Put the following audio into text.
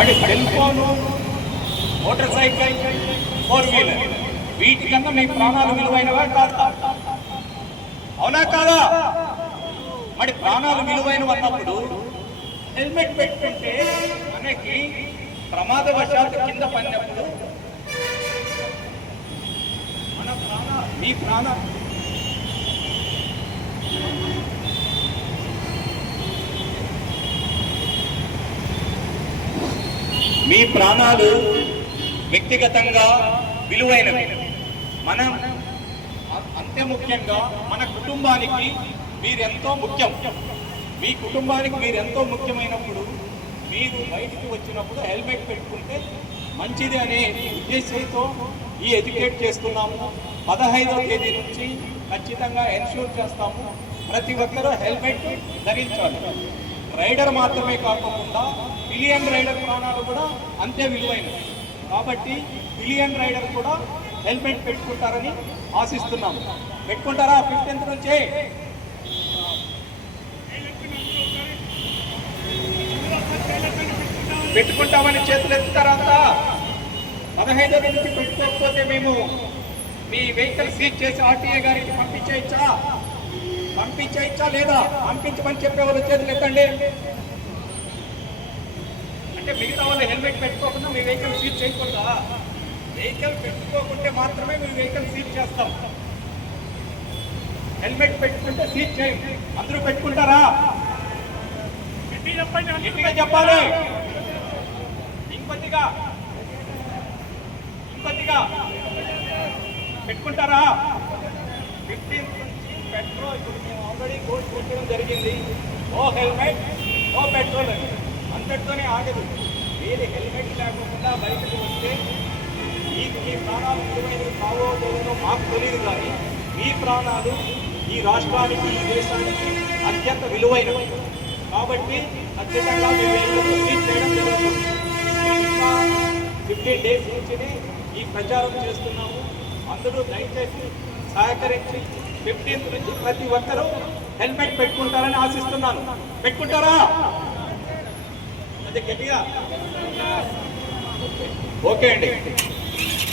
మరి cell phone, motor cycle, 4-వీలర్ వీటికన్నా మీ ప్రాణాలు విలువైనవా కాదా? అవునా కాదా? మరి ప్రాణాలు విలువైనవి అన్నప్పుడు హెల్మెట్ పెట్టుకుంటే మనకి ప్రమాదవశాత్తు కింద పడినప్పుడు మన మీ ప్రాణాలు వ్యక్తిగతంగా విలువైనవి. మనం అంతే ముఖ్యంగా మన కుటుంబానికి మీరెంతో ముఖ్యం. మీ కుటుంబానికి మీరెంతో ముఖ్యమైనప్పుడు మీరు బయటికి వచ్చినప్పుడు హెల్మెట్ పెట్టుకుంటే మంచిది అనే ఉద్దేశంతో ఈ ఎడ్యుకేట్ చేస్తున్నాము. 15వ తేదీ నుంచి ఖచ్చితంగా ఎన్ష్యూర్ చేస్తాము. ప్రతి ఒక్కరూ హెల్మెట్ ధరించాలి. రైడర్ మాత్రమే కాకుండా పిలియన్ రైడర్ ప్రాణాలు కూడా అంతే విలువైనవి. కాబట్టి పిలియన్ రైడర్ కూడా హెల్మెట్ పెట్టుకుంటారని ఆశిస్తున్నాము. పెట్టుకుంటారా 15th నుంచే? పెట్టుకుంటామని చేతులు ఎత్తుతారా అంతా? 15వ నుంచి పెట్టుకోకపోతే మేము మీ వెహికల్ సీజ్ చేసి ఆర్టీఏ గారికి పంపించేయచ్చా లేదా? పంపించమని చెప్పే వాళ్ళు చేతులు ఎత్తండి. అంటే మిగతా వాళ్ళు హెల్మెట్ పెట్టుకోకుండా మీ వెహికల్ సీజ్ చేయకుండా, వెహికల్ పెట్టుకోకుంటే మాత్రమే మీ వెహికల్ సీజ్ చేస్తాం. హెల్మెట్ పెట్టుకుంటే సీజ్ చేయండి. అందరూ పెట్టుకుంటారా? చెప్పాలి. ఇంకొద్దిగా పెట్టుకుంటారా? 15th నుంచి పెట్రోల్ ఇప్పుడు మేము ఆల్రెడీ కోర్టు పెట్టడం జరిగింది. నో హెల్మెట్ నో పెట్రోల్ అని. అంతటితోనే ఆగదు. మీరు హెల్మెట్ లేకుండా బయటకు వస్తే మీ ప్రాణాలు విలువైనవి కావో లేదో మాకు తెలియదు, కానీ మీ ప్రాణాలు ఈ రాష్ట్రానికి, ఈ దేశానికి అత్యంత విలువైనవి. కాబట్టి ఖచ్చితంగా మేము సీజ్ చేయడం జరుగుతుంది. ఇంకా 15 days నుంచి ఈ ప్రచారం చేస్తున్నాము. అందరూ దయచేసి సహకరించి 15th నుంచి ప్రతి ఒక్కరూ హెల్మెట్ పెట్టుకుంటారని ఆశిస్తున్నాను. పెట్టుకుంటారా? అది గట్టిగా ఓకే అండి.